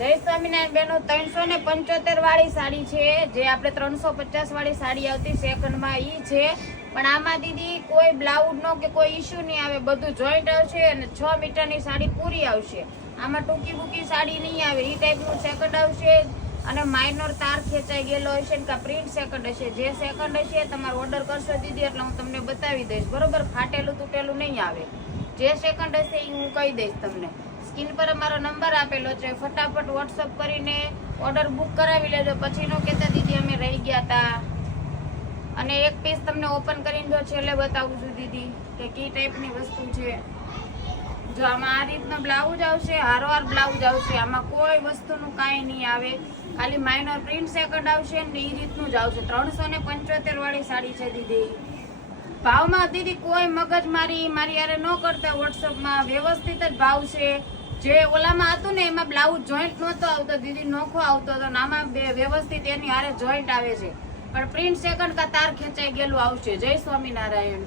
જય સ્વામિનારાયણ બેનો 375 વાળી સાડી છે, જે આપણે 350 વાળી સાડી આવતી સેકન્ડમાં ઈ છે. પણ આમાં દીદી કોઈ બ્લાઉઝ નો કે કોઈ ઇશ્યુ નહીં આવે, બધું જોઈન્ટ આવશે અને 6 મીટરની સાડી પૂરી આવશે. આમાં ટૂંકી બુકી સાડી નહીં આવે, ઈ ટાઈપનું સેકન્ડ આવશે. અને માઇનોર તાર ખેંચાઈ ગયેલો હશે ને કા પ્રિન્ટ સેકન્ડ હશે. જે સેકન્ડ હશે તમારે ઓર્ડર કરશો દીદી એટલે હું તમને બતાવી દઈશ, બરોબર? ફાટેલું તૂટેલું નહીં આવે. જે સેકન્ડ હશે એ હું કહી દઈશ તમને. સ્ક્રીન પર અમારો નંબર આપેલો છે, ફટાફટ વોટ્સઅપ કરીને ઓર્ડર બુક કરાવી લેજો. પછી નો કહેતા દીદી અમે રહી ગયા હતા. અને એક પીસ તમને ઓપન કરીને જો છેલ્લે બતાવું છું દીદી કે કી ટાઈપની વસ્તુ છે. જો આમાં આ રીતનો બ્લાઉઝ આવશે, હારોહાર બ્લાઉઝ આવશે. આમાં કોઈ વસ્તુનું કાંઈ નહીં આવે, ખાલી માઇનોર પ્રિન્ટ સેકન્ડ આવશે ને એ રીતનું જ આવશે. 375 વાળી સાડી છે દીદી. ભાવમાં દીદી કોઈ મગજ મારી યારે ન કરતા, વોટ્સઅપમાં વ્યવસ્થિત જ ભાવ છે. જે ઓલામાં હતું ને એમાં બ્લાઉઝ જોઈન્ટ નહોતો આવતો દીદી, નોખો આવતો હતો. આમાં વ્યવસ્થિત એની હારે જોઈન્ટ આવે છે, પણ પ્રિન્ટ સેકન્ડ કા તાર ખેંચાઈ ગયેલું આવશે. જય સ્વામિનારાયણ.